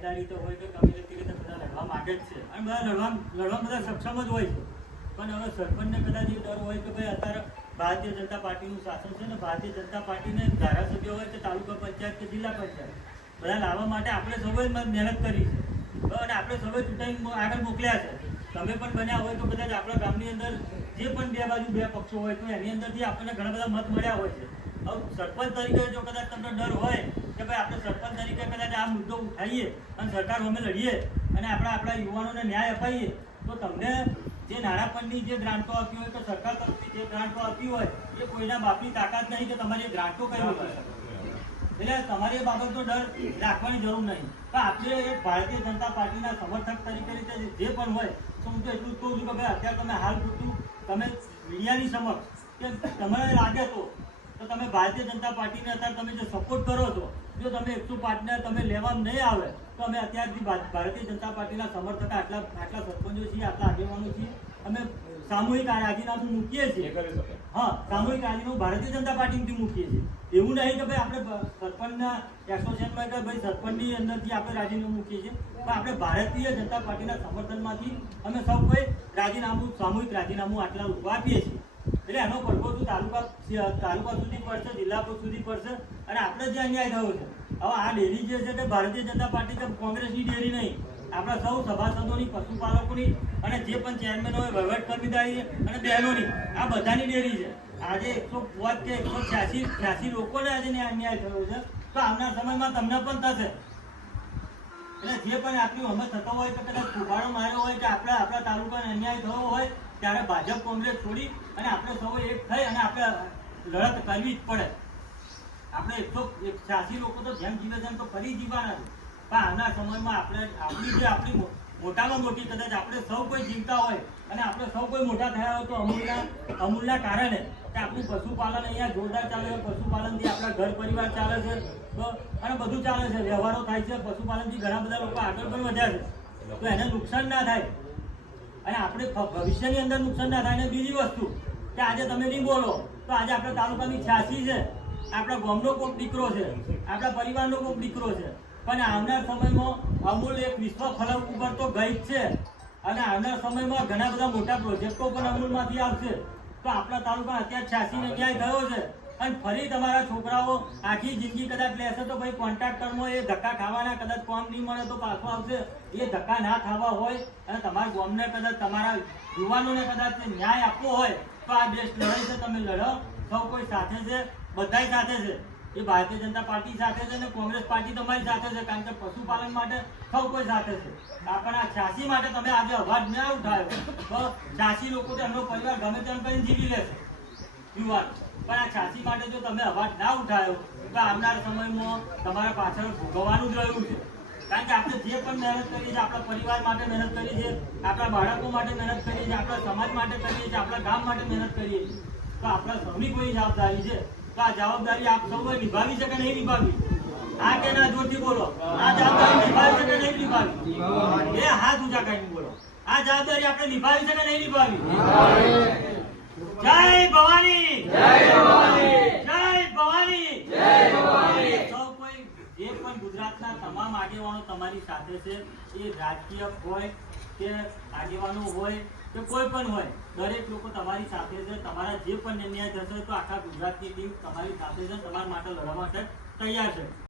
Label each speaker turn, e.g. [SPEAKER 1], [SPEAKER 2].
[SPEAKER 1] હોય કે ગમે રીતે બધા લડવા માંગે જ છે. અને બધા લડવા લડવા બધા સક્ષમ જ હોય છે. પણ હવે સરપંચને કદાચ એ ડર હોય કે ભાઈ અત્યારે ભારતીય જનતા પાર્ટીનું શાસન છે ને ભારતીય જનતા પાર્ટીને ધારાસભ્ય હોય કે તાલુકા પંચાયત કે જિલ્લા પંચાયત, બધા લાવવા માટે આપણે સૌએ મહેનત કરી છે. અને આપણે સૌએ ચૂંટાઈ આગળ મોકલ્યા છે. તમે પણ બન્યા હોય તો કદાચ આપણા ગામની અંદર જે પણ બે બાજુ બે પક્ષો હોય તો એની અંદરથી આપણને ઘણા બધા મત મળ્યા હોય છે. હવે સરપંચ તરીકે જો કદાચ તમને ડર હોય કે ભાઈ, આપણે સરપંચ તરીકે કદાચ આ મુદ્દો ઉઠાવીએ અને સરકાર સામે લડીએ અને આપણા આપણા યુવાનોને ન્યાય અપાવીએ તો તમને જે નાણાપણની જે ગ્રાન્ટો આપી હોય, તો સરકાર તરફથી જે ગ્રાન્ટો આપી હોય, એ કોઈના બાપની તાકાત નહીં કે તમારી ગ્રાન્ટો કઈ હોય. એટલે તમારે એ બાબતનો ડર રાખવાની જરૂર નહીં. પણ આપણે એક ભારતીય જનતા પાર્ટીના સમર્થક તરીકે રીતે જે પણ હોય, તો હું તો એટલું જ કહું છું કે ભાઈ, અત્યારે તમે હાલ પૂરતું તમે મીડિયાની સમક્ષ કે તમને લાગે તો તો તમે ભારતીય જનતા પાર્ટીને અત્યારે તમે જે સપોર્ટ કરો છો જો તમે એકસો પાંચને તમે લેવામાં નહીં આવે તો અમે અત્યારથી ભારતીય જનતા પાર્ટીના સમર્થક આટલા આટલા સરપંચો છીએ આટલા આગેવાનો છીએ. અમે સામૂહિક રાજીનામું મૂકીએ છીએ. હા સામૂહિક રાજીનામું ભારતીય જનતા પાર્ટીથી મૂકીએ છીએ. એવું નહીં કે ભાઈ આપણે સરપંચના એસોસિએશનમાં કે ભાઈ સરપંચની અંદરથી આપણે રાજીનામું મૂકીએ છીએ. પણ આપણે ભારતીય જનતા પાર્ટીના સમર્થનમાંથી અમે સૌ કોઈ રાજીનામું સામૂહિક રાજીનામું આટલા લોકો આપીએ છીએ. એટલે એનો પડઘો તો તાલુકા તાલુકા સુધી પડશે, જિલ્લા સુધી પડશે અને આપણે જે અન્યાય થયો છે. હવે આ ડેરી જે છે તે ભારતીય જનતા પાર્ટી કે કોંગ્રેસની ડેરી નહીં. આપણા સૌ સભાસદોની, પશુપાલકોની અને જે પણ ચેરમેન હોય વહીવટ કર્મચારી અને બહેનોની, આ બધાની ડેરી છે. આજે એકસો પાંચ કે એકસો છ્યાસી છ્યાસી લોકોને આજે ન્યાય અન્યાય થયો છે. તો આવનાર સમયમાં તમને પણ થશે. એટલે જે પણ આપણી હમત થતો હોય કે કદાચ ફુગાડો માર્યો હોય કે આપણે, આપણા તાલુકાને અન્યાય થયો હોય ત્યારે ભાજપ કોંગ્રેસ છોડી અને આપણે સૌ એક થઈ અને આપણે લડત કરવી જ પડે. આપણે એકસો છ્યાસી લોકો તો જેમ જીવે છે તો ફરી જીવાના છે. પણ આના સમયમાં આપણે, આપણી જે આપણી મોટામાં મોટી કદાચ આપણે સૌ કોઈ જીવતા હોય અને આપણે સૌ કોઈ મોટા થયા હોય તો અમૂલના અમૂલના કારણે કે આપણું પશુપાલન અહીંયા જોરદાર ચાલે છે પશુપાલનથી આપણા ઘર પરિવાર ચાલે છે, તો, અને બધું ચાલે છે. વ્યવહારો થાય છે, પશુપાલનથી ઘણા બધા લોકો આગળ પણ વધ્યા છે. તો એને નુકસાન ના થાય. અને આપણે ભવિષ્યની અંદર નુકસાન ના થાય અને બીજી વસ્તુ કે આજે તમે નહીં બોલો તો આજે આપણા તાલુકાની છ્યાસી છે આપણા ગામનો કોઈક દીકરો છે આપણા પરિવારનો કોઈક દીકરો છે. પણ આવનાર સમયમાં અમૂલ એક વિશ્વ ફલક ઉપર તો ગઈ જ છે. અને આવનાર સમયમાં ઘણા બધા મોટા પ્રોજેક્ટો પણ અમૂલમાંથી આવશે. તો આપણા તાલુકા અત્યારે છ્યાસી ક્યાંય થયો છે. અને ફરી તમારા છોકરાઓ આખી જિંદગી કદાચ લેશે તો ભાઈ કોન્ટ્રાક્ટરમાં એ ધક્કા ખાવાના કદાચ કોમ નહીં મળે તો પાછો આવશે. એ ધક્કા ના ખાવા હોય અને તમારા ગોમને કદાચ તમારા યુવાનોને કદાચ ન્યાય આપવો હોય તો આ બેસ્ટ લડાઈ છે, તમે લડો. સૌ કોઈ સાથે છે, બધાય સાથે છે. એ ભારતીય જનતા પાર્ટી સાથે છે અને કોંગ્રેસ પાર્ટી તમારી સાથે છે, કારણ કે પશુપાલન માટે સૌ કોઈ સાથે છે. પણ આ છ્યાસી માટે તમે આજે અવાજ ના ઉઠાવ્યો. તો છાસી લોકો એમનો પરિવાર ગમે તેમ કરીને જીવી લેશે. યુવાન. પણ આ છાસી માટે જો તમે અવાજ ના ઉઠાયો તો આવનાર સમયમાં તમારા પાછળ ભોગવવાનું જ રહ્યું છે. કારણ કે આપણે જે પણ મહેનત કરી છે આપણા પરિવાર માટે મહેનત કરી છે આપણા બાળકો માટે મહેનત કરી છે આપણા સમાજ માટે કરીએ છીએ આપણા ગામ માટે મહેનત કરીએ તો આપણા સૌની કોઈ જવાબદારી છે? તો આ જવાબદારી આપ સૌએ નિભાવી છે કે નહીં નિભાવી? આ કે ના જોરથી બોલો? આ જવાબદારી નિભાવી છે કે નહીં નિભાવી? એ હાથ ઊંચા કરીને બોલો. આ જવાબદારી આપણે નિભાવી છે કે નહીં નિભાવી? જય ભવાની! જય ભવાની જય ભવાની જય ભવાની સૌ કોઈ જે પણ ગુજરાતના તમામ આગેવાનો તમારી સાથે છે. એ રાજકીય હોય કે આગેવાનો હોય કે કોઈ પણ હોય, દરેક લોકો તમારી સાથે છે. તમારા જે પણ નિર્ણય થશે તો આખા ગુજરાતની ટીમ તમારી સાથે છે. તમારા માટે લડવા માટે તૈયાર છે.